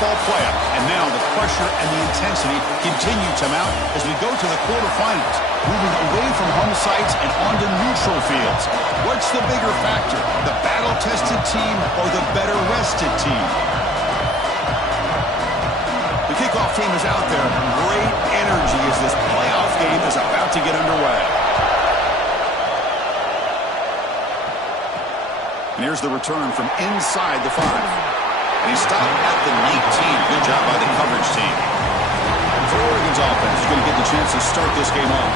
football playoff. And now the pressure and the intensity continue to mount as we go to the quarterfinals, moving away from home sites and onto neutral fields. What's the bigger factor, the battle-tested team or the better-rested team? The kickoff team is out there. Great energy as this playoff game is about to get underway. And here's the return from inside the 5. And he stopped at the 19. Good job by the coverage team. For Oregon's offense, he's going to get the chance to start this game off.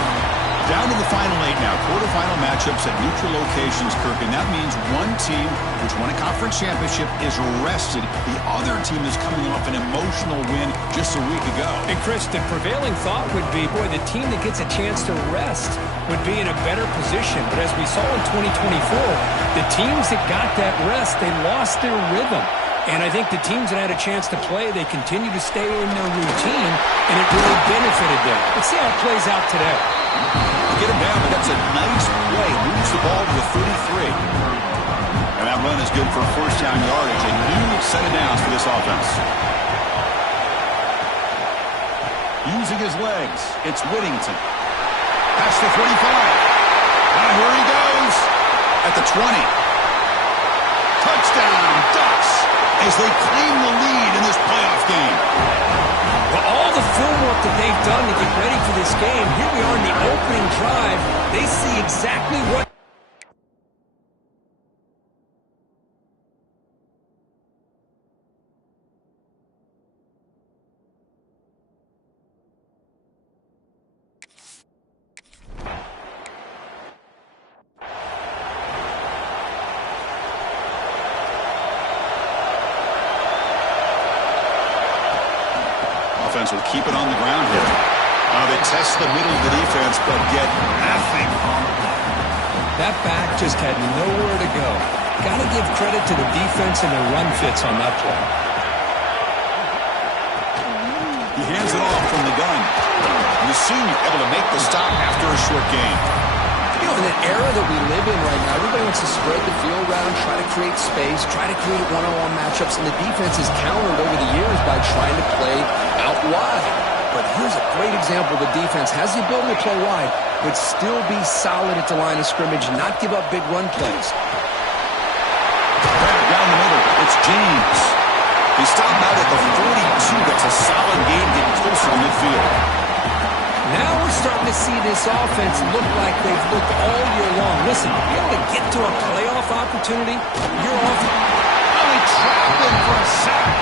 Down to the final 8 now. Quarterfinal matchups at neutral locations, Kirk. And that means one team, which won a conference championship, is rested. The other team is coming off an emotional win just a week ago. And Chris, the prevailing thought would be, boy, the team that gets a chance to rest would be in a better position. But as we saw in 2024, the teams that got that rest, they lost their rhythm. And I think the teams that had a chance to play, they continue to stay in their routine, and it really benefited them. Let's see how it plays out today. Get him down, but that's a nice play. Moves the ball to the 33. And that run is good for first down yardage. A new set of downs for this offense. Using his legs, it's Whittington. Past the 45. Now here he goes. At the 20. Touchdown, Ducks, as they claim the lead in this playoff game. Well, all the film work that they've done to get ready for this game, here we are in the opening drive. They see exactly what will keep it on the ground here. They test the middle of the defense, but get nothing. That back just had nowhere to go. Got to give credit to the defense and their run fits on that play. He hands it off from the gun. The senior able to make the stop after a short gain. You know, in an era that we live in right now, everybody wants to spread the field around, try to create space, try to create one-on-one matchups, and the defense has countered over the years by trying to play out wide. But here's a great example. The defense has the ability to play wide, but still be solid at the line of scrimmage, not give up big run plays. Back down the middle, it's James. He stopped out at the 42. That's a solid game getting closer to midfield. Now we're starting to see this offense look like they've looked all year long. Listen, to be able to get to a playoff opportunity, you're off. Oh, he trapped him for a sack.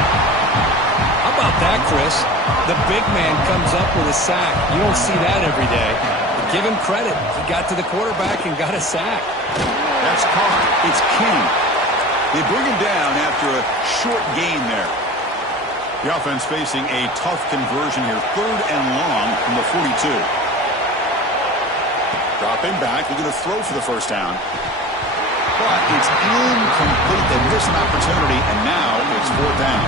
How about that, Chris? The big man comes up with a sack. You don't see that every day. But give him credit. He got to the quarterback and got a sack. That's caught. It's King. They bring him down after a short gain there. The offense facing a tough conversion here. 3rd and long from the 42. Dropping back. Looking to throw for the first down. But it's incomplete. They miss an opportunity, and now it's 4th down.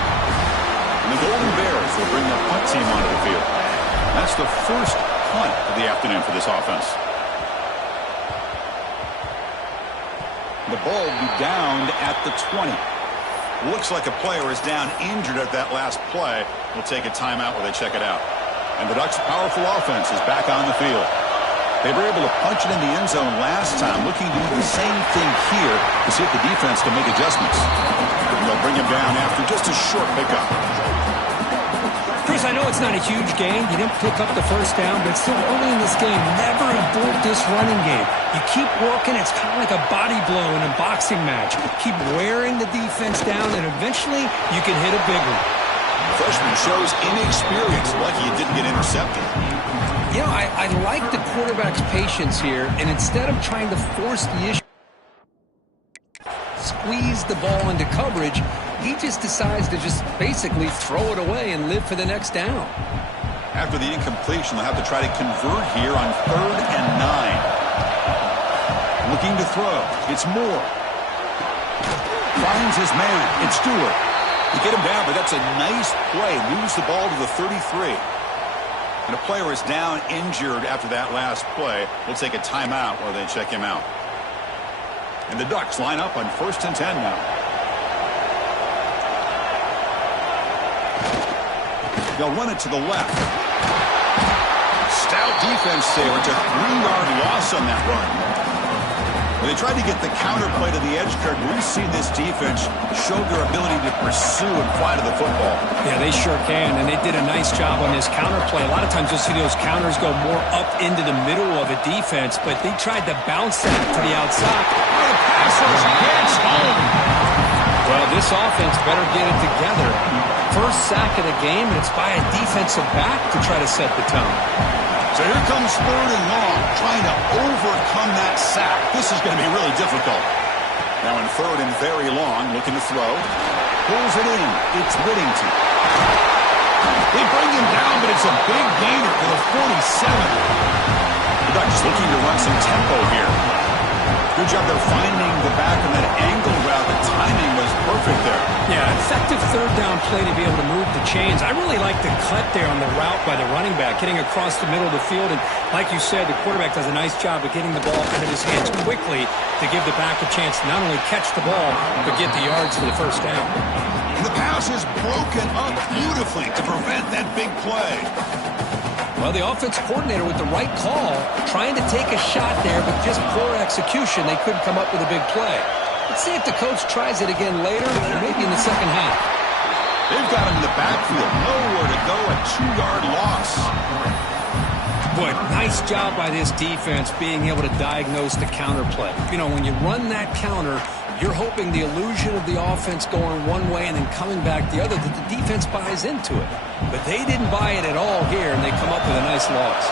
And the Golden Bears will bring their punt team onto the field. That's the first punt of the afternoon for this offense. The ball will be downed at the 20. Looks like a player is down injured at that last play. We'll take a timeout while they check it out. And the Ducks' powerful offense is back on the field. They were able to punch it in the end zone last time, looking to do the same thing here to see if the defense can make adjustments. And they'll bring him down after just a short pickup. Chris, I know it's not a huge gain. You didn't pick up the first down, but still early in this game, never abort this running game. You keep working. It's kind of like a body blow in a boxing match. Keep wearing the defense down, and eventually you can hit a big one. Freshman shows inexperience. Lucky it didn't get intercepted. You know, I like the quarterback's patience here, and instead of trying to force the issue, squeeze the ball into coverage, he just decides to just basically throw it away and live for the next down. After the incompletion, they'll have to try to convert here on 3rd and 9. Looking to throw. It's Moore. Finds his man. It's Stewart. They get him down, but that's a nice play. Moves the ball to the 33. And a player is down injured after that last play. We'll take a timeout while they check him out. And the Ducks line up on 1st and 10 now. They'll run it to the left. Stout defense there. It's a 3-yard loss on that run. When they tried to get the counter play to the edge, Kirk, we've seen this defense show their ability to pursue and fly to the football. Yeah, they sure can, and they did a nice job on this counter play. A lot of times you'll see those counters go more up into the middle of a defense, but they tried to bounce that to the outside. The pass rush gets home. Well, this offense better get it together. First sack of the game, and it's by a defensive back to try to set the tone. So here comes 3rd and long, trying to overcome that sack. This is going to be really difficult. Now in 3rd and very long, looking to throw. Pulls it in. It's Whittington. They bring him down, but it's a big gainer for the 47. The Ducks looking to run some tempo here. Good job there finding the back on that angle route. The timing was perfect there. Yeah, effective 3rd down play to be able to move the chains. I really like the cut there on the route by the running back, getting across the middle of the field. And like you said, the quarterback does a nice job of getting the ball out of his hands quickly to give the back a chance to not only catch the ball, but get the yards for the first down. And the pass is broken up beautifully to prevent that big play. Well, the offense coordinator with the right call, trying to take a shot there, but just poor execution. They couldn't come up with a big play. Let's see if the coach tries it again later, or maybe in the second half. They've got him in the backfield. Nowhere to go, a 2-yard loss. Boy, nice job by this defense being able to diagnose the counter play. You know, when you run that counter, you're hoping the illusion of the offense going one way and then coming back the other, that the defense buys into it. But they didn't buy it at all here, and they come up with a nice loss.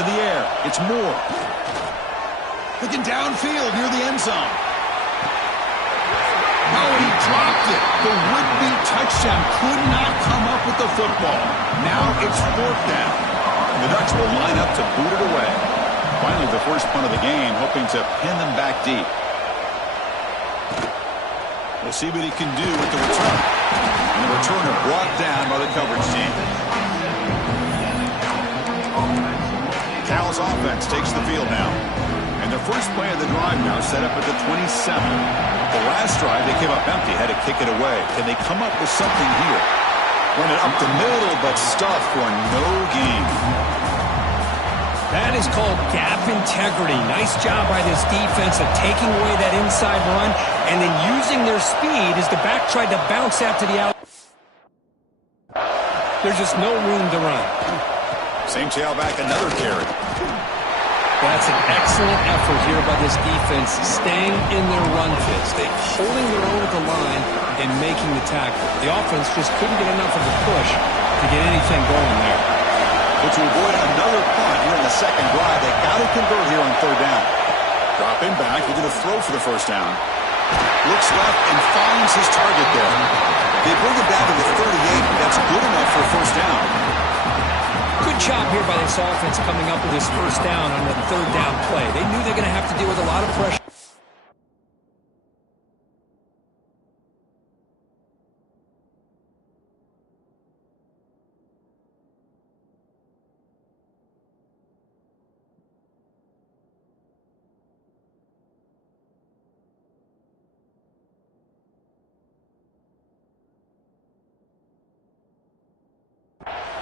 To the air, it's Moore. Looking downfield near the end zone. Oh, he dropped it. The would-be touchdown could not come up with the football. Now it's 4th down. The Ducks will line up to boot it away. Finally, the first punt of the game, hoping to pin them back deep. We'll see what he can do with the return. And the returner brought down by the coverage team. Cal's offense takes the field now. And the first play of the drive now set up at the 27. The last drive, they came up empty, had to kick it away. Can they come up with something here? Run it up the middle, but stuff for no gain. That is called gap integrity. Nice job by this defense of taking away that inside run and then using their speed as the back tried to bounce out to the out. There's just no room to run. Same tailback, another carry. That's an excellent effort here by this defense, staying in their run fits. They're holding their own at the line and making the tackle. The offense just couldn't get enough of a push to get anything going there. But to avoid another punt here in the second drive, they got to convert here on 3rd down. Dropping back, looking to throw for the first down. Looks left and finds his target there. They bring it back to the 38. That's good enough for a first down. Good job here by this offense coming up with this first down on the 3rd down play. They knew they're going to have to deal with a lot of pressure.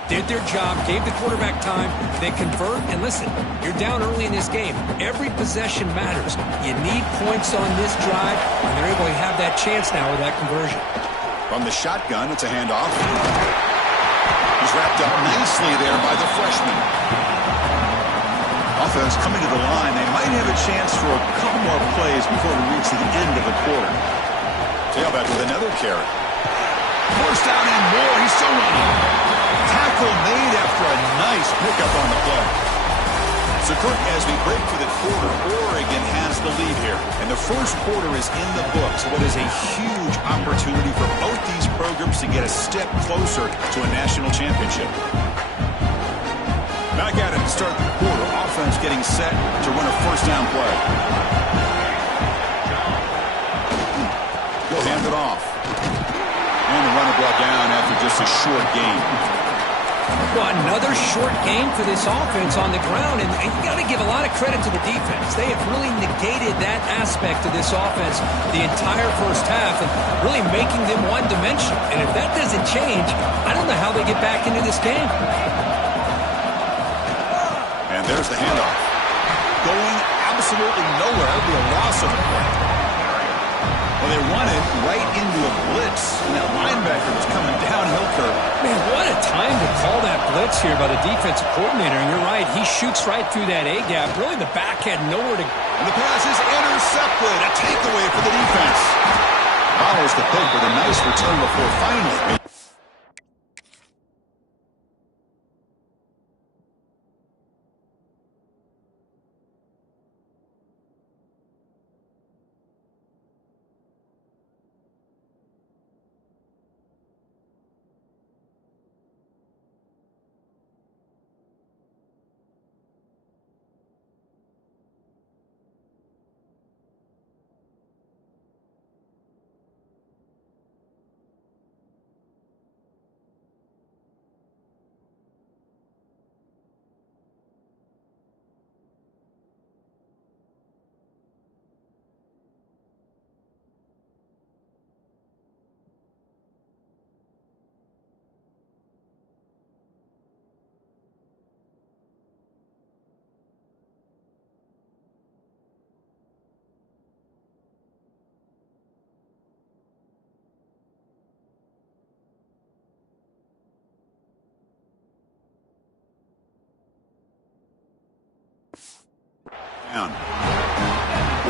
Did their job, gave the quarterback time, they convert, and listen, you're down early in this game. Every possession matters. You need points on this drive, and they're able to have that chance now with that conversion. From the shotgun, it's a handoff. He's wrapped up nicely there by the freshman. Offense coming to the line. They might have a chance for a couple more plays before we reach the end of the quarter. Tailback with another carry. Forced down and more. He's still running. Tackle made after a nice pickup on the play. So, Kirk, as we break for the quarter, Oregon has the lead here. And the first quarter is in the books. What is a huge opportunity for both these programs to get a step closer to a national championship. Back at it to start the quarter. Offense getting set to run a first down play. He'll hand it off. And the runner brought down after just a short gain. Well, another short game for this offense on the ground, and you got to give a lot of credit to the defense. They have really negated that aspect of this offense the entire first half and really making them one-dimensional. And if that doesn't change, I don't know how they get back into this game. And there's the handoff. Going absolutely nowhere. That would be a loss of a play. Well, they run it right into a blitz. And that linebacker was coming downhill curve. Man, what a time to call that blitz here by the defensive coordinator. And you're right, he shoots right through that A-gap. Really, the back had nowhere to go. And the pass is intercepted. A takeaway for the defense. Follows the pick with a nice return before finally.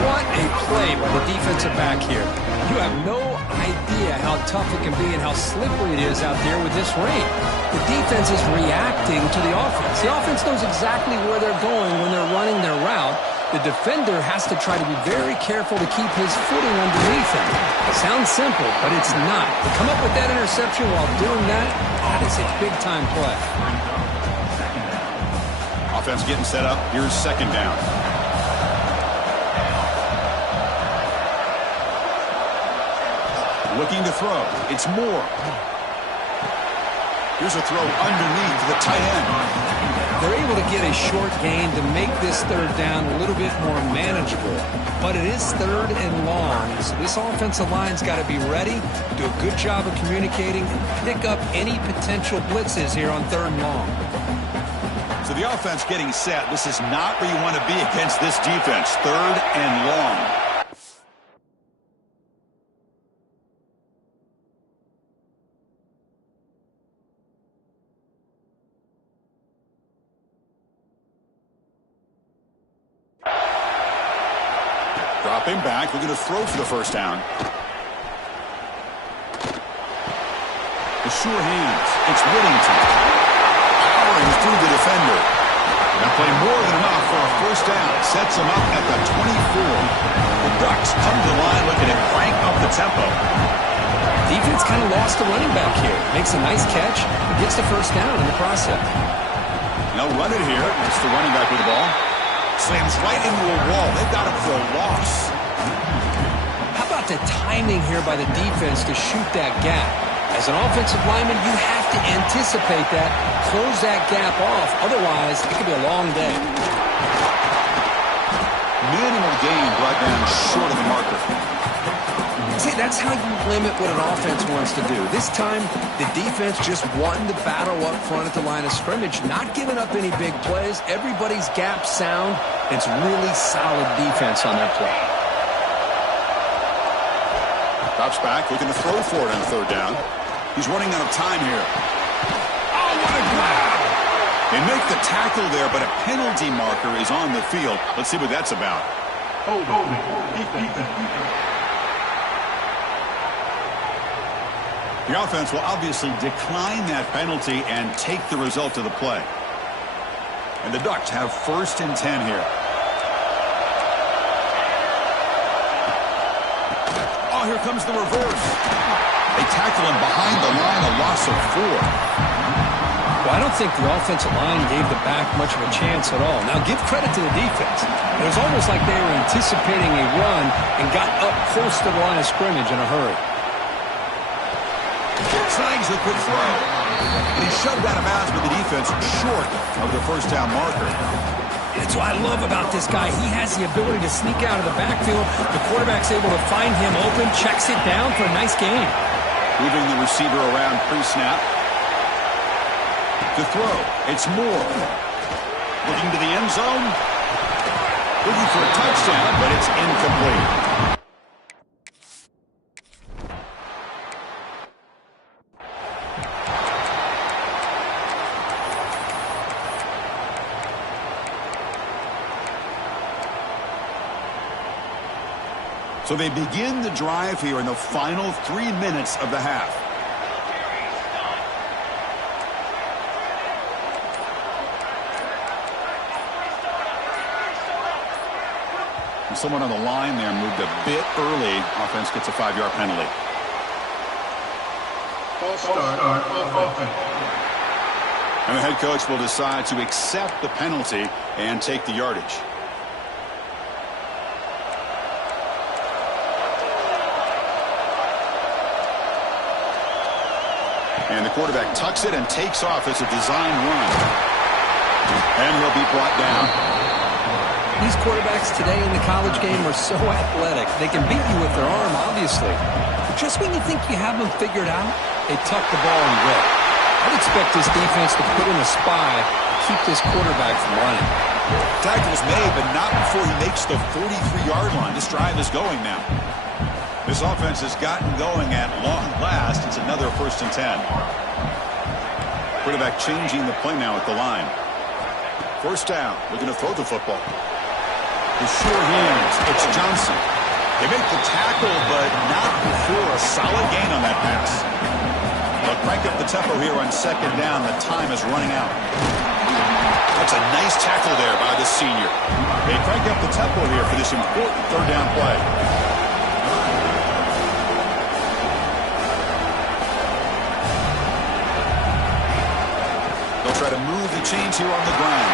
What a play by the defensive back here. You have no idea how tough it can be and how slippery it is out there with this rain. The defense is reacting to the offense. The offense knows exactly where they're going when they're running their route. The defender has to try to be very careful to keep his footing underneath him. Sounds simple, but it's not. To come up with that interception while doing that, that is a big-time play. Offense getting set up. Here's second down. Looking to throw. It's Moore. Here's a throw underneath to the tight end. They're able to get a short gain to make this third down a little bit more manageable. But it is third and long, so this offensive line's got to be ready, do a good job of communicating, and pick up any potential blitzes here on third and long. So the offense getting set. This is not where you want to be against this defense. Third and long. Dropping back, looking to throw for the first down. The sure hands. It's Whittington. Powering through the defender. That play more than enough for a first down. Sets him up at the 24. The Ducks come to the line looking to crank up the tempo. Defense kind of lost the running back here. Makes a nice catch. Gets the first down in the process. Now run it here. It's the running back with the ball. Slams right into a wall. They've got him for a loss. How about the timing here by the defense to shoot that gap? As an offensive lineman, you have to anticipate that, close that gap off. Otherwise, it could be a long day. Minimal gain brought down short of the marker. See, that's how you limit what an offense wants to do. This time, the defense just won the battle up front at the line of scrimmage, not giving up any big plays. Everybody's gap sound. It's really solid defense on that play. Drops back, looking to throw for it on third down. He's running out of time here. Oh, what a grab! They make the tackle there, but a penalty marker is on the field. Let's see what that's about. The offense will obviously decline that penalty and take the result of the play. And the Ducks have first and 10 here. Oh, here comes the reverse. They tackle him behind the line, a loss of 4. Well, I don't think the offensive line gave the back much of a chance at all. Now, give credit to the defense. It was almost like they were anticipating a run and got up close to the line of scrimmage in a hurry. Snags a quick throw. And he shoved out of bounds with the defense short of the first down marker. That's what I love about this guy. He has the ability to sneak out of the backfield. The quarterback's able to find him open, checks it down for a nice gain. Moving the receiver around pre-snap. To throw, it's Moore. Looking to the end zone. Looking for a touchdown, but it's incomplete. So they begin the drive here in the final 3 minutes of the half. And someone on the line there moved a bit early. Offense gets a 5-yard penalty. False start on offense. And the head coach will decide to accept the penalty and take the yardage. And the quarterback tucks it and takes off as a design run. And he'll be brought down. These quarterbacks today in the college game are so athletic. They can beat you with their arm, obviously. But just when you think you have them figured out, they tuck the ball and rip. I'd expect this defense to put in a spy to keep this quarterback from running. Tackle's made, but not before he makes the 43-yard line. This drive is going now. This offense has gotten going at long last. It's another 1st and 10. Quarterback changing the play now at the line. 1st down. We're going to throw the football. The sure hands. It's Johnson. They make the tackle, but not before a solid gain on that pass. They'll crank up the tempo here on 2nd down. The time is running out. That's a nice tackle there by the senior. They crank up the tempo here for this important 3rd down play. Try to move the chains here on the ground.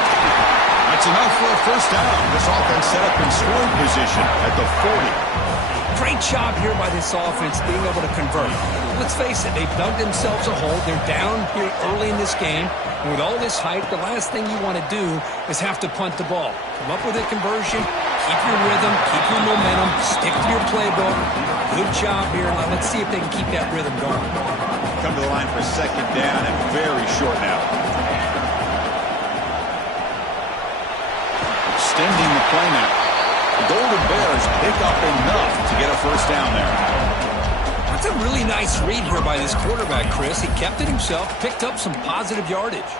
That's enough for a 1st down. This offense set up in scoring position at the 40. Great job here by this offense being able to convert. Let's face it, they've dug themselves a hole. They're down here early in this game. And with all this hype, the last thing you want to do is have to punt the ball. Come up with a conversion, keep your rhythm, keep your momentum, stick to your playbook. Good job here. Now let's see if they can keep that rhythm going. Come to the line for 2nd down and very short now. Extending the play now. The Golden Bears pick up enough to get a 1st down there. That's a really nice read here by this quarterback, Chris. He kept it himself, picked up some positive yardage.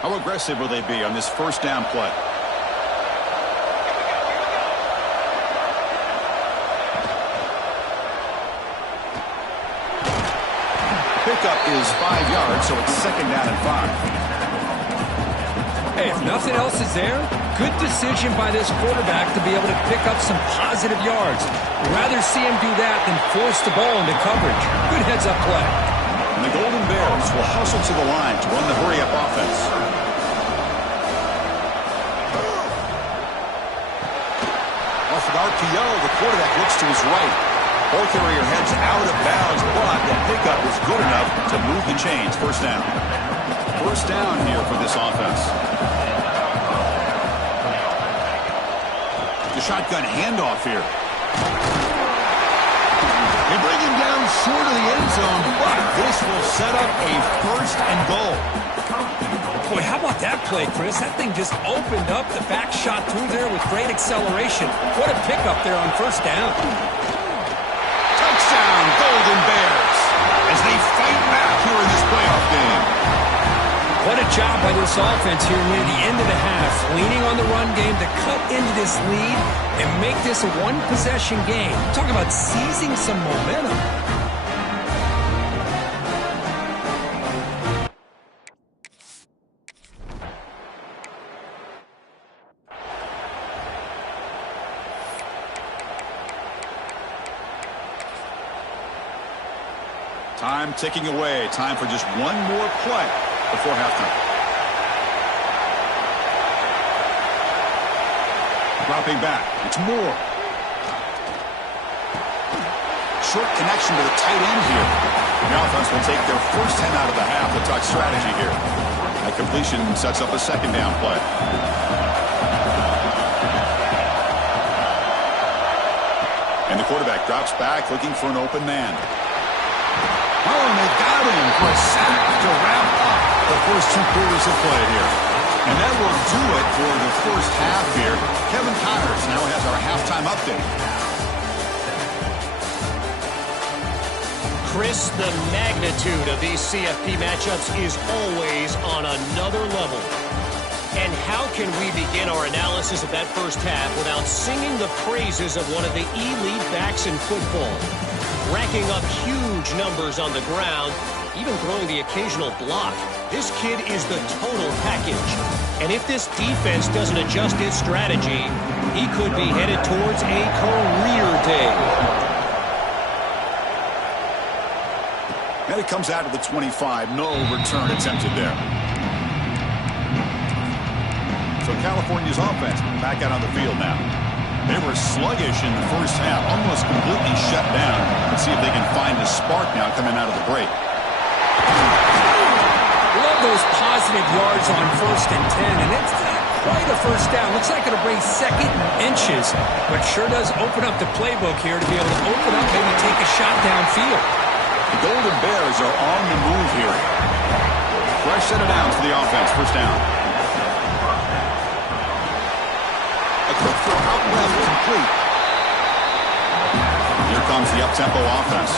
How aggressive will they be on this 1st down play? Pickup is 5 yards, so it's 2nd down and 5. Hey, if nothing else is there, good decision by this quarterback to be able to pick up some positive yards. Rather see him do that than force the ball into coverage. Good heads-up play. And the Golden Bears will hustle to the line to run the hurry-up offense. Off an RPO, the quarterback looks to his right. Ball carrier heads out of bounds, but that pickup is good enough to move the chains. 1st down. 1st down here for this offense. The shotgun handoff here. They bring him down short of the end zone, but this will set up a 1st and goal. Boy, how about that play, Chris? That thing just opened up. The back shot through there with great acceleration. What a pickup there on 1st down. Touchdown, Golden Bears, as they fight back here in this playoff game. What a job by this offense here near the end of the half, leaning on the run game to cut into this lead and make this a one-possession game. Talk about seizing some momentum. Time ticking away. Time for just one more play before halftime. Dropping back. It's Moore. Short connection to the tight end here. The offense will take their first 10 out of the half. We'll talk strategy here. That completion sets up a second down play. And the quarterback drops back looking for an open man. Oh, and they got him for a sack to wrap up the first 2 quarters of play here. And that will do it for the first half here. Kevin Connors now has our halftime update. Chris, the magnitude of these CFP matchups is always on another level. And how can we begin our analysis of that first half without singing the praises of one of the elite backs in football? Racking up huge numbers on the ground, even throwing the occasional block. This kid is the total package. And if this defense doesn't adjust its strategy, he could be headed towards a career day. And it comes out of the 25. No return attempted there. So California's offense back out on the field now. They were sluggish in the first half, almost completely shut down. Let's see if they can find a spark now coming out of the break. Love those positive yards on 1st and 10, and it's not quite a first down. Looks like it'll bring second and inches, but sure does open up the playbook here to be able to open up, maybe take a shot downfield. The Golden Bears are on the move here. Fresh set of downs for the offense, first down. A quick throw out left, complete. Here comes the up-tempo offense.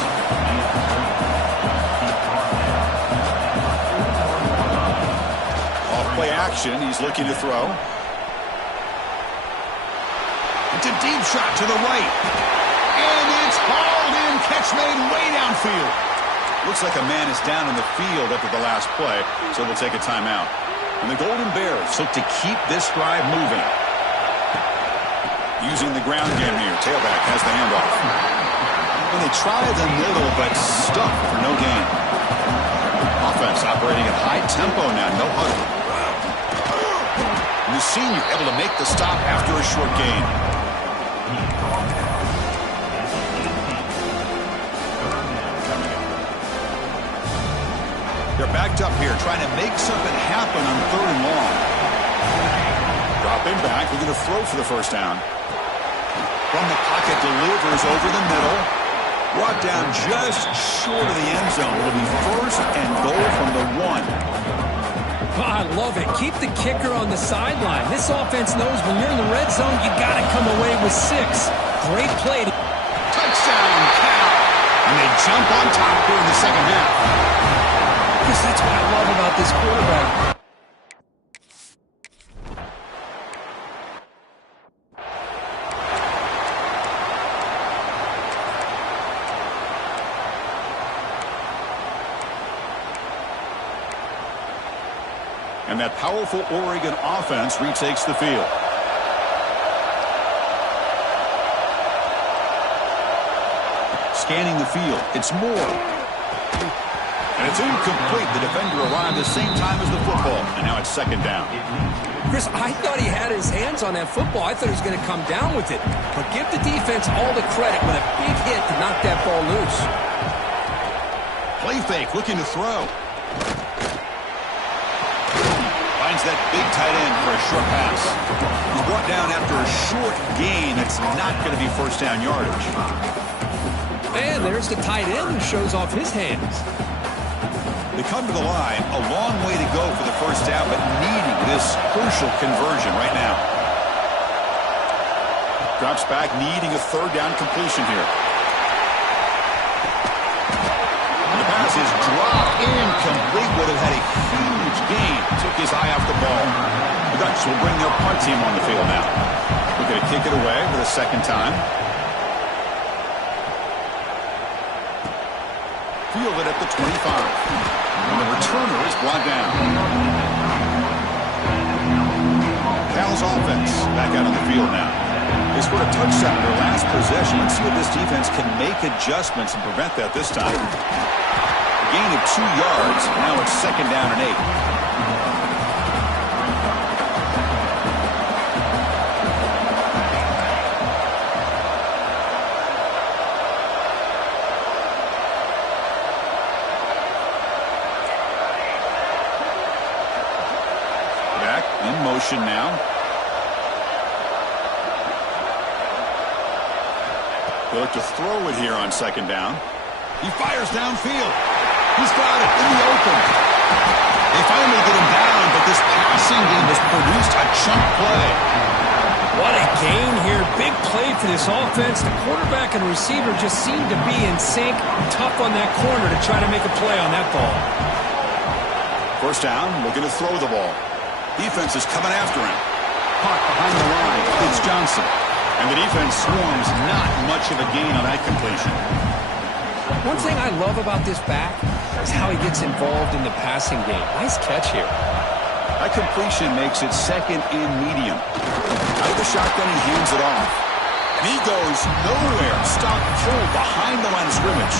Off-play action, he's looking to throw. It's a deep shot to the right. And it's hauled in, catch made way downfield. Looks like a man is down in the field after the last play, so they'll take a timeout. And the Golden Bears look to keep this drive moving. Using the ground game here. Tailback has the handoff. And they try the middle, but stuck for no gain. Offense operating at high tempo now. No huddle. And the senior able to make the stop after a short gain. They're backed up here, trying to make something happen on 3rd and long. Dropping back, looking to throw for the first down. From the pocket, delivers over the middle. Brought down just short of the end zone. It'll be 1st and goal from the 1. Oh, I love it. Keep the kicker on the sideline. This offense knows when you're in the red zone, you got to come away with 6. Great play. Touchdown, Cal. And they jump on top here in the second half. Because that's what I love about this quarterback. And that powerful Oregon offense retakes the field. Scanning the field. It's Moore. And it's incomplete. The defender arrived at the same time as the football. And now it's 2nd down. Chris, I thought he had his hands on that football. I thought he was going to come down with it. But give the defense all the credit with a big hit to knock that ball loose. Play fake, looking to throw. Finds that big tight end for a short pass. He's brought down after a short gain. It's not going to be first down yardage. And there's the tight end who shows off his hands. They come to the line, a long way to go for the first down, but needing this crucial conversion right now. Drops back, needing a 3rd down completion here. The pass is dropped incomplete. Would have had a huge gain. Took his eye off the ball. The Ducks will bring their punt team on the field now. Looking to kick it away for the 2nd time. Fielded at the 25. And the returner is brought down. Cal's offense back out on the field now. They scored a touchdown in their last possession. Let's see if this defense can make adjustments and prevent that this time. A gain of 2 yards. Now it's 2nd down and 8. motion now. They look to throw it here on second down. He fires downfield. He's got it in the open. They finally get him down, but this passing game has produced a chunk play. What a gain here. Big play for this offense. The quarterback and receiver just seem to be in sync. Tough on that corner to try to make a play on that ball. First down, looking to throw the ball. Defense is coming after him. Caught behind the line. It's Johnson. And the defense swarms, not much of a gain on that completion. One thing I love about this back is how he gets involved in the passing game. Nice catch here. That completion makes it second and medium. Out of the shotgun, he hands it off. And he goes nowhere. Stop full behind the line of scrimmage.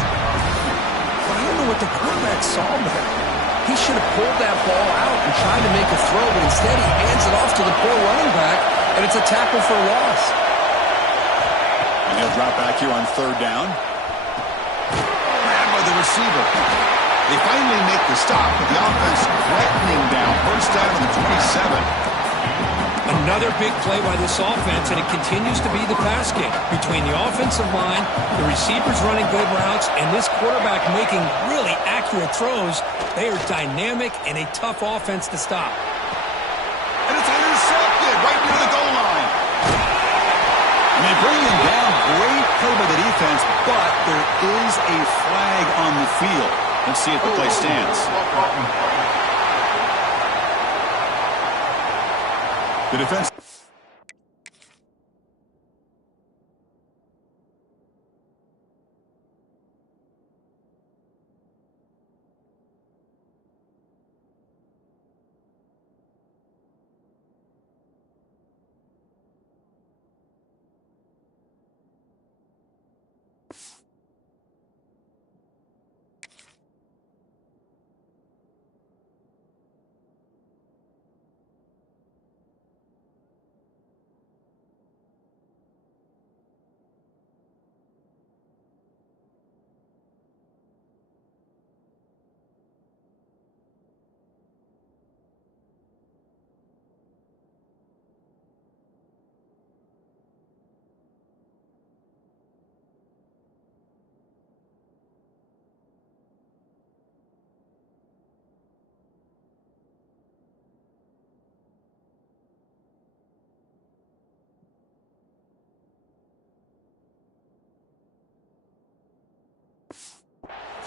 But I don't know what the quarterback saw there. He should have pulled that ball out and tried to make a throw, but instead he hands it off to the poor running back, and it's a tackle for a loss. And he'll drop back here on third down. Grabbed by the receiver. They finally make the stop, but the offense threatening down. First down on the 27. Another big play by this offense, and it continues to be the pass game. Between the offensive line, the receivers running good routes, and this quarterback making really accurate throws, they are dynamic and a tough offense to stop. And it's intercepted right near the goal line. And they bring him down. Great play by the defense, but there is a flag on the field. Let's see if the play stands. The defense.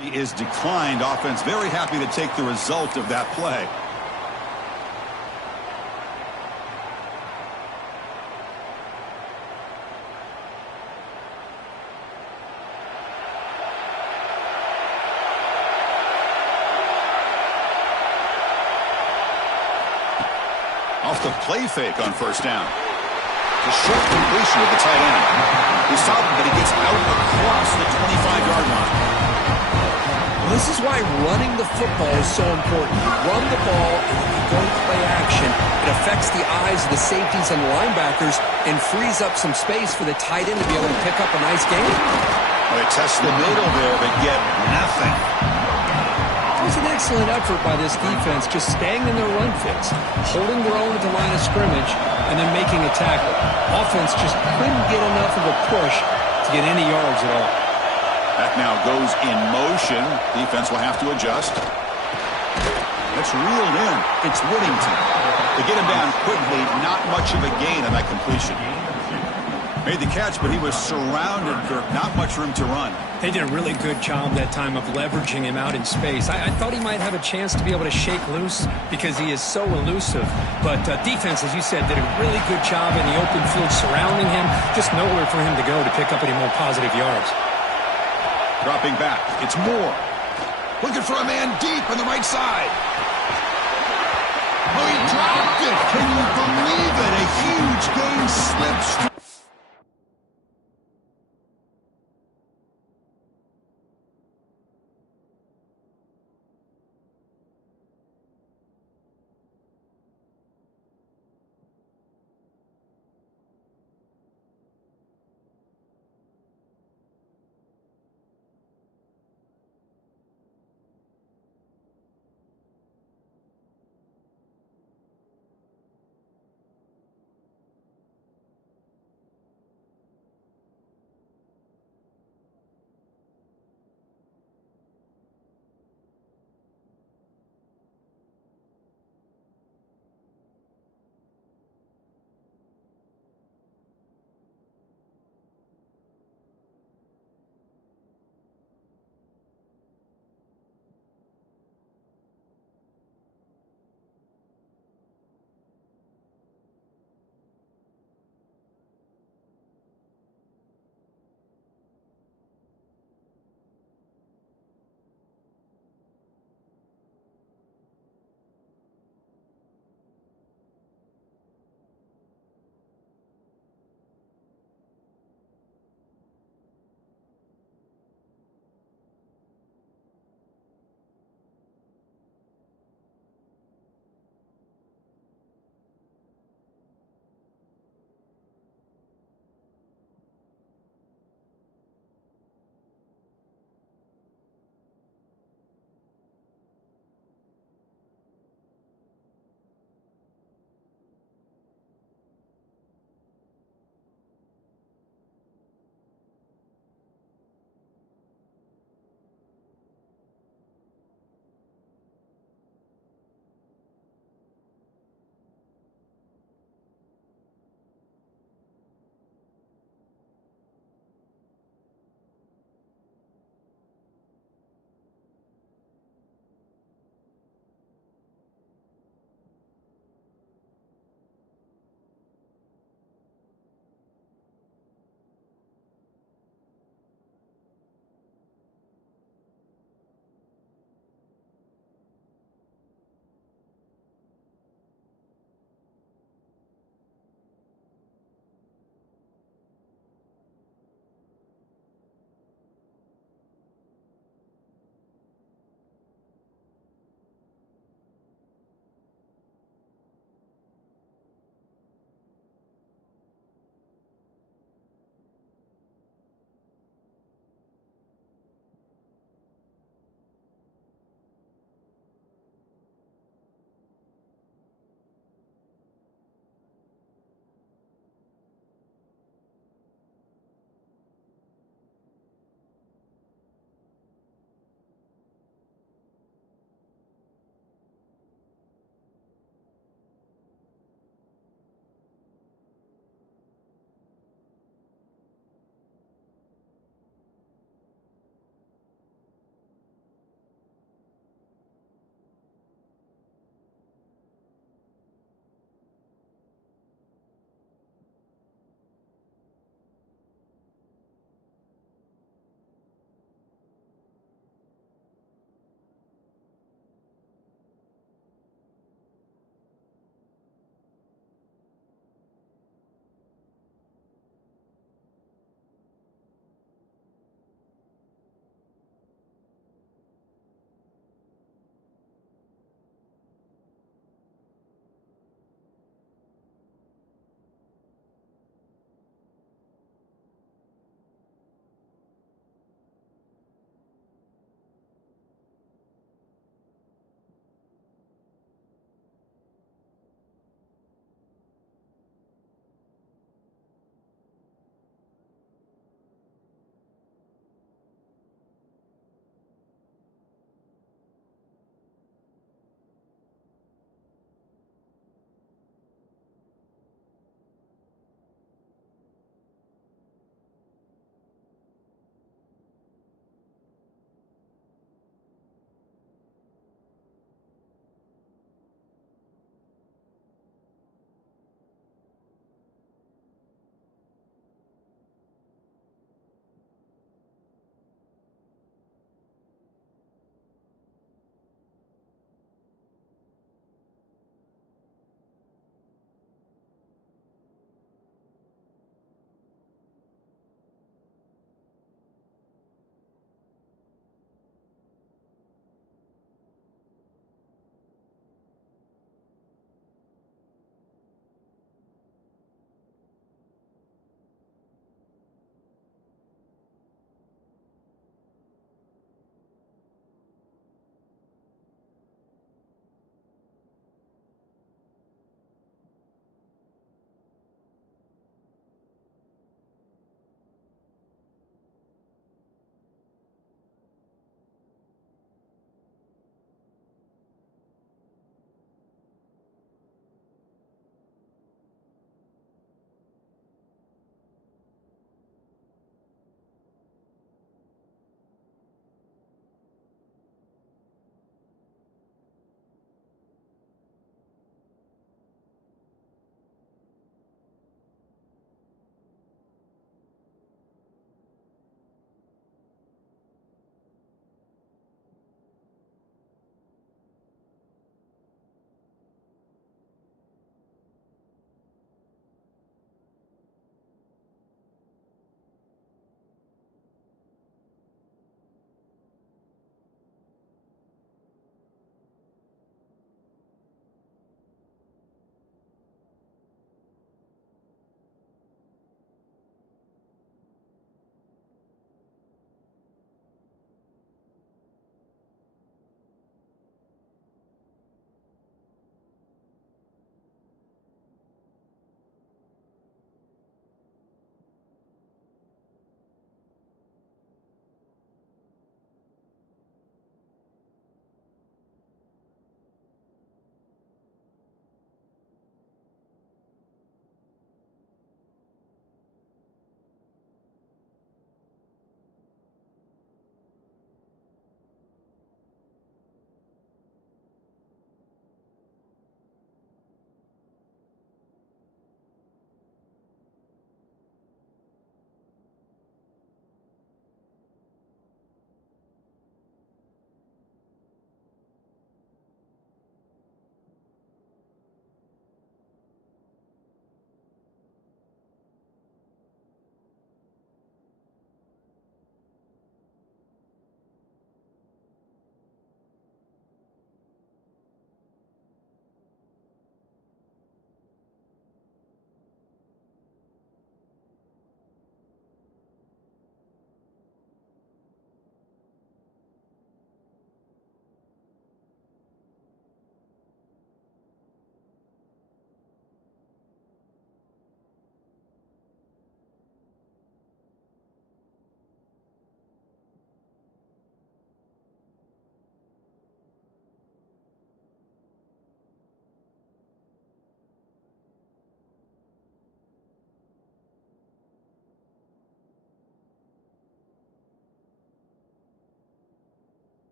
He is declined. Offense very happy to take the result of that play. Off the play fake on first down. The short completion with the tight end. He saw him, but he gets out across the 25-yard line. This is why running the football is so important. You run the ball, and if you go to play action, it affects the eyes of the safeties and linebackers and frees up some space for the tight end to be able to pick up a nice gain. Well, they test the middle there, but get nothing. It was an excellent effort by this defense, just staying in their run fits, holding their own at the line of scrimmage, and then making a tackle. Offense just couldn't get enough of a push to get any yards at all. That now goes in motion. Defense will have to adjust. That's reeled in. It's Whittington. They get him down quickly. Not much of a gain on that completion. Made the catch, but he was surrounded for not much room to run. They did a really good job that time of leveraging him out in space. I thought he might have a chance to be able to shake loose because he is so elusive. But defense, as you said, did a really good job in the open field surrounding him. Just nowhere for him to go to pick up any more positive yards. Dropping back. It's Moore. Looking for a man deep on the right side. Oh, he dropped it. Can you believe it? A huge gain slips.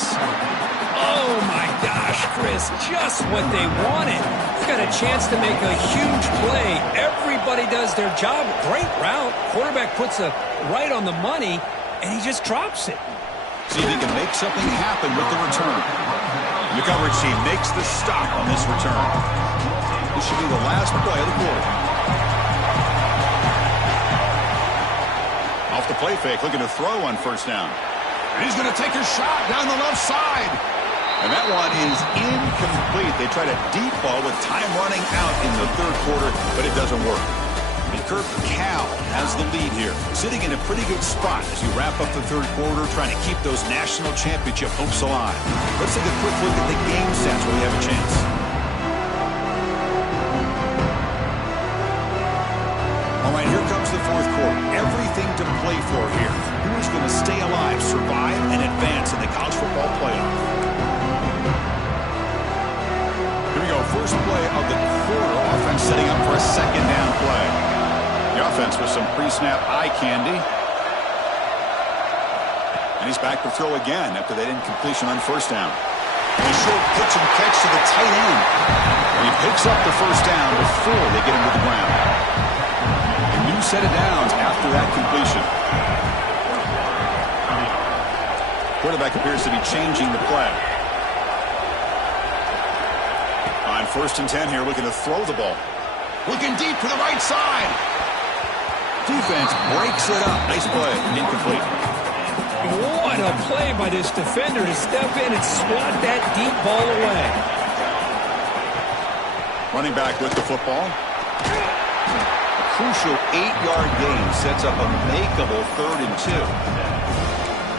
defense. Oh, my gosh, Chris, just what they wanted. He's got a chance to make a huge play. Everybody does their job. Great route. Quarterback puts it right on the money, and he just drops it. See if he can make something happen with the return. The coverage team makes the stop on this return. This should be the last play of the quarter. Off the play fake, looking to throw on first down. And he's going to take a shot down the left side. And that one is incomplete. They tried a deep ball with time running out in the third quarter, but it doesn't work. And Kirk Cal has the lead here, sitting in a pretty good spot as you wrap up the third quarter, trying to keep those national championship hopes alive. Let's take a quick look at the game stats where we have a chance. All right, here comes the fourth quarter. Everything to play for here. Who is going to stay alive, survive, and advance in the college football playoff? Here we go. First play of the quarter. Offense setting up for a second down play. The offense with some pre-snap eye candy. And he's back to throw again after that incompletion on first down. And a short pitch and catch to the tight end. And he picks up the first down before they get him to the ground. New set of downs after that completion. Quarterback appears to be changing the play. On 1st and 10 here, looking to throw the ball. Looking deep to the right side. Defense breaks it up. Nice play. Incomplete. What a play by this defender to step in and swat that deep ball away. Running back with the football. Crucial 8-yard gain sets up a makeable 3rd and 2.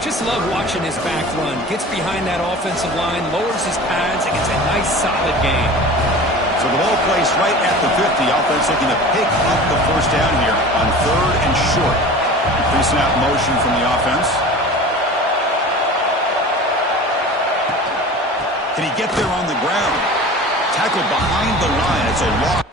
Just love watching his back run. Gets behind that offensive line, lowers his pads, and gets a nice solid gain. So the ball placed right at the 50. Offense looking to pick up the first down here on 3rd and short. Pre-snap motion from the offense. Can he get there on the ground? Tackled behind the line. It's a loss.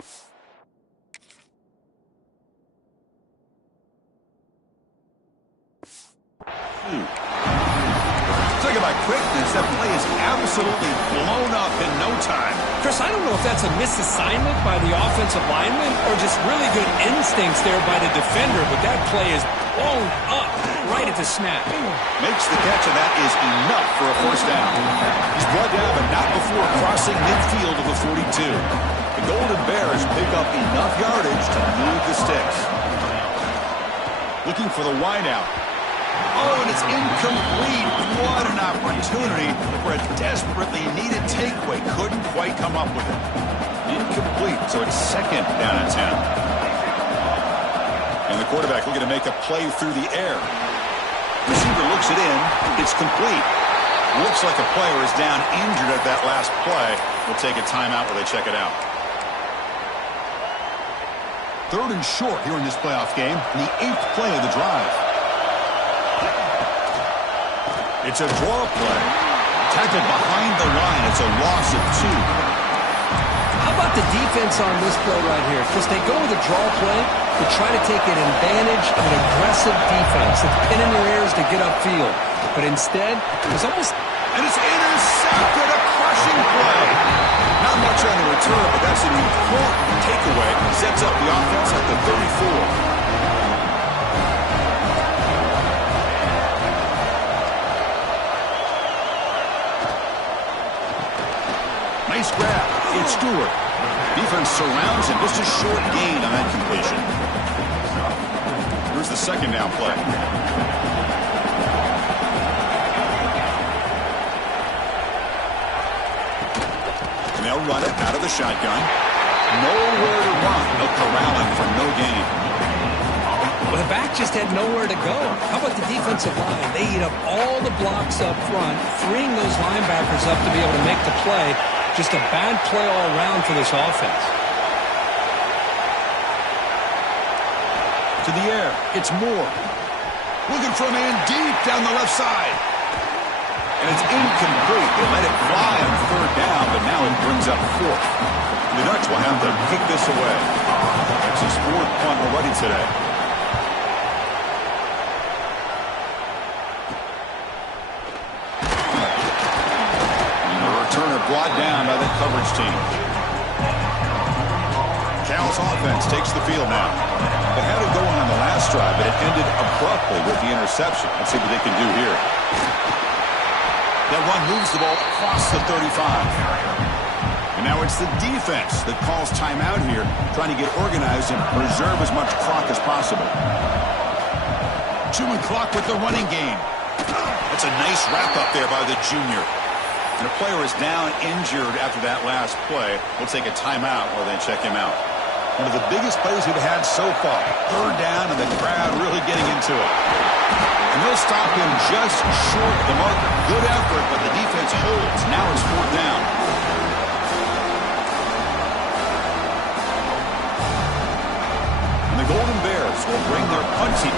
Talking about quickness, that play is absolutely blown up in no time. Chris, I don't know if that's a misassignment by the offensive lineman or just really good instincts there by the defender, but that play is blown up right at the snap. Makes the catch, and that is enough for a first down. He's brought down, but not before crossing midfield of the 42. The Golden Bears pick up enough yardage to move the sticks. Looking for the wideout. Oh, and it's incomplete. What an opportunity for a desperately needed takeaway. Couldn't quite come up with it. Incomplete, so it's 2nd down and 10. And the quarterback looking to make a play through the air. Receiver looks it in. It's complete. Looks like a player is down injured at that last play. We'll take a timeout while they check it out. 3rd and short here in this playoff game. The 8th play of the drive. It's a draw play. Tackled behind the line. It's a loss of 2. How about the defense on this play right here? Because they go with a draw play to try to take an advantage of an aggressive defense that's pinning their ears to get upfield. But instead, it's almost... And it's intercepted. A crushing play. Not much on the return, but that's an important takeaway. Sets up the offense at the 34. Nice grab. It's Stewart. Defense surrounds him. Just a short gain on that completion. Here's the 2nd down play. And they'll run it out of the shotgun. Nowhere to run. They'll corral him for no gain. Well, the back just had nowhere to go. How about the defensive line? They eat up all the blocks up front, freeing those linebackers up to be able to make the play. Just a bad play all around for this offense. To the air. It's Moore. Looking for a man deep down the left side. And it's incomplete. They let it fly on 3rd down, but now it brings up 4th. The Ducks will have to kick this away. It's his 4th punt already today. coverage team. Cal's offense takes the field now. They had it going on the last drive, but it ended abruptly with the interception. Let's see what they can do here. That run moves the ball across the 35. And now it's the defense that calls timeout here, trying to get organized and preserve as much clock as possible. Chewing clock with the running game. That's a nice wrap-up there by the junior. And a player is down injured after that last play. We'll take a timeout while they check him out. One of the biggest plays we've had so far. Third down, and the crowd really getting into it. And they'll stop him just short of the marker. Good effort, but the defense holds. Now it's fourth down. And the Golden Bears will bring their punt team.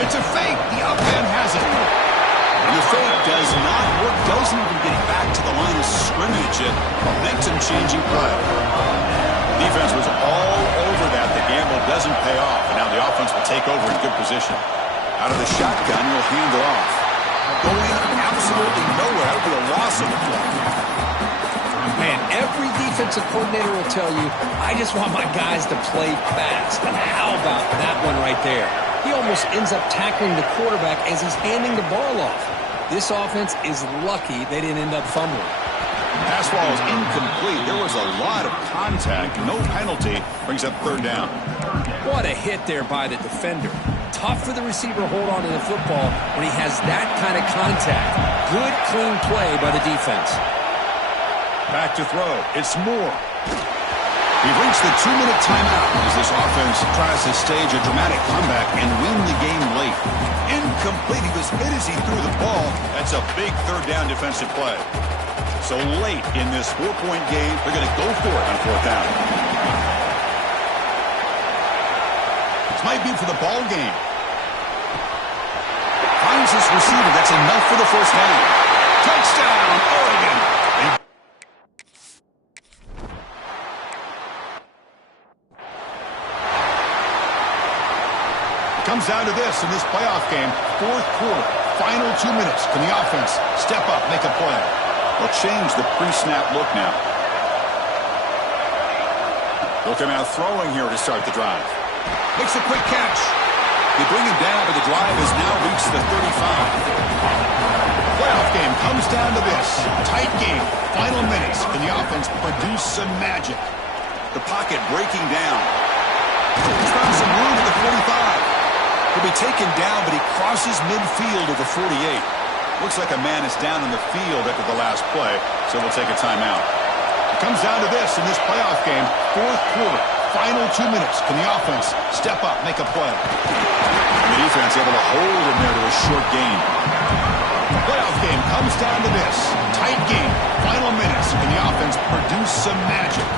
It's a fake. The up end has it. And the fake does not work. Doesn't even get back to the line of scrimmage. Momentum-changing play. Defense was all over that. The gamble doesn't pay off. And now the offense will take over in good position. Out of the shotgun, you'll hand it off. Going absolutely nowhere. That would be a loss of the play. Man, every defensive coordinator will tell you, I just want my guys to play fast. And how about that one right there? He almost ends up tackling the quarterback as he's handing the ball off. This offense is lucky they didn't end up fumbling. Pass ball is incomplete. There was a lot of contact. No penalty. Brings up third down. What a hit there by the defender. Tough for the receiver to hold on to the football when he has that kind of contact. Good, clean play by the defense. Back to throw. It's Moore. We've reached the 2-minute timeout as this offense tries to stage a dramatic comeback and win the game late. Incomplete. He was hit as he threw the ball. That's a big third down defensive play. So late in this 4-point game, they're going to go for it on fourth down. This might be for the ball game. Finds his receiver. That's enough for the first down. Touchdown, Oregon. It comes down to this in this playoff game. Fourth quarter, final 2 minutes. Can the offense step up, make a play? They'll change the pre-snap look now. They'll come out throwing here to start the drive. Makes a quick catch. They bring him down, but the drive has now reached the 35. Playoff game comes down to this. Tight game. Final minutes. Can the offense produce some magic? The pocket breaking down. He's found some room at the 45. He'll be taken down, but he crosses midfield of the 48. Looks like a man is down on the field after the last play, so we'll take a timeout. It comes down to this in this playoff game. Fourth quarter, final 2 minutes. Can the offense step up, make a play? And the defense able to hold him there to a short gain. The playoff game comes down to this. Tight game, final minutes. Can the offense produce some magic?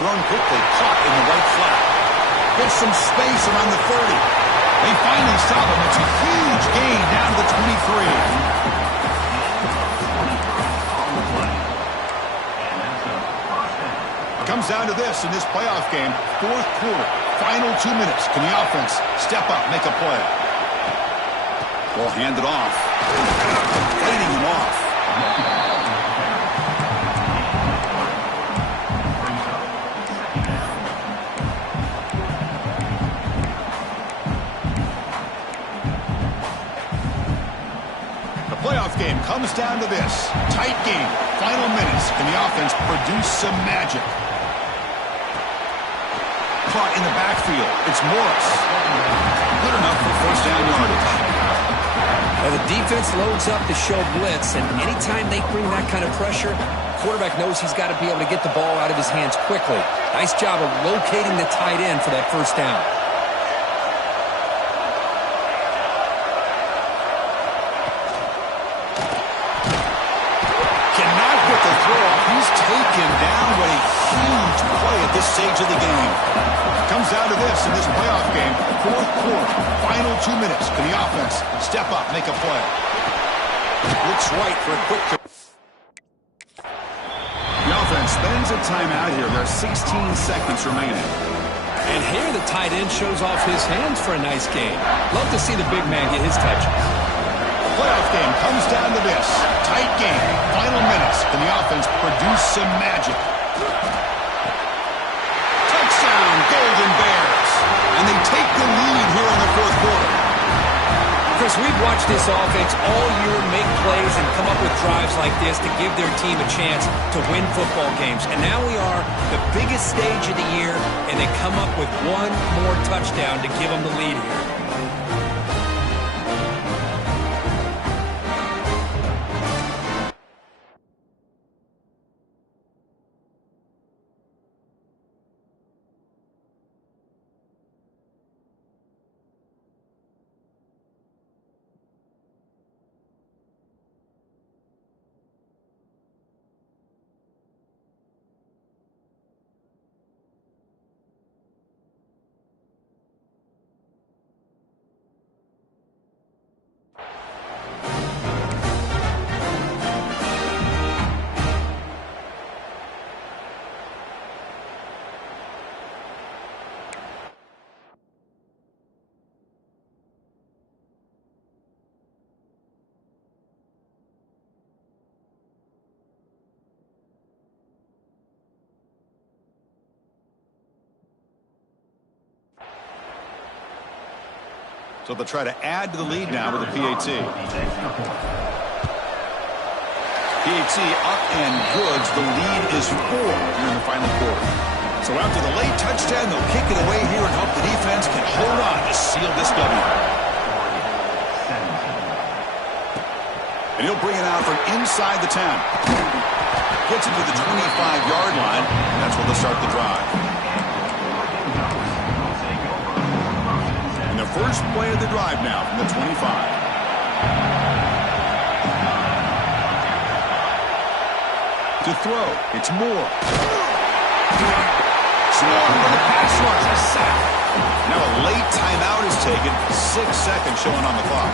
Thrown quickly, caught in the right flat. Gets some space around the 30. They finally stop him. It's a huge gain down to the 23. It comes down to this in this playoff game. Fourth quarter, final 2 minutes. Can the offense step up, make a play? Ball handed off. Fighting him off. Playoff game comes down to this. Tight game. Final minutes. Can the offense produce some magic? Caught in the backfield. It's Morris. Good enough for first down yardage. Now the defense loads up to show blitz, and anytime they bring that kind of pressure, quarterback knows he's got to be able to get the ball out of his hands quickly. Nice job of locating the tight end for that first down. Taken down. What a huge play at this stage of the game. Comes down to this in this playoff game. Fourth quarter, final 2 minutes. Can the offense step up, make a play? Looks right for a quick. The offense spends a timeout here. There are 16 seconds remaining. And here the tight end shows off his hands for a nice game. Love to see the big man get his touches. playoff game comes down to this. Tight game, final minutes, and the offense produced some magic. Touchdown, Golden Bears. And they take the lead here in the fourth quarter. Chris, we've watched this offense all year make plays and come up with drives like this to give their team a chance to win football games. And now we are the biggest stage of the year, and they come up with one more touchdown to give them the lead here. So they'll try to add to the lead now with a PAT. PAT up and good. The lead is 4 here in the final quarter. So after the late touchdown, they'll kick it away here and hope the defense can hold on to seal this W. And he'll bring it out from inside the 10. Gets it to the 25-yard line. And that's where they'll start the drive. First play of the drive now from the 25. To throw, it's Moore. Small for the pass rush, a sack. Now a late timeout is taken, 6 seconds showing on the clock.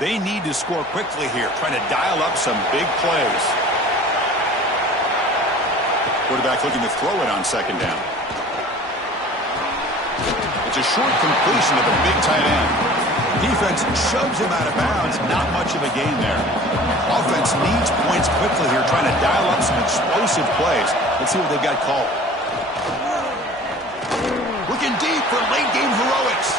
They need to score quickly here, trying to dial up some big plays. Quarterback looking to throw it on second down. It's a short completion to the big tight end. Defense shoves him out of bounds. Not much of a gain there. Offense needs points quickly here, trying to dial up some explosive plays. Let's see what they've got called. Looking deep for late game heroics.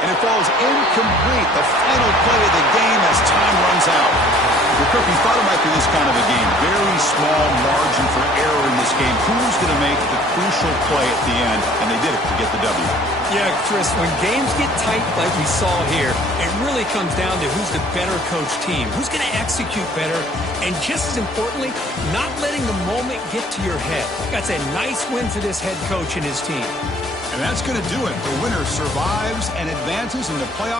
And it falls incomplete. The final play of the game as time runs out. Well, Kirk, we thought it might be this kind of a game. Very small margin for error in this game. Who's going to make the crucial play at the end? And they did it to get the W. Yeah, Chris, when games get tight like we saw here, it really comes down to who's the better coached team. Who's going to execute better? And just as importantly, not letting the moment get to your head. That's a nice win for this head coach and his team. And that's going to do it. The winner survives and advances in the playoffs.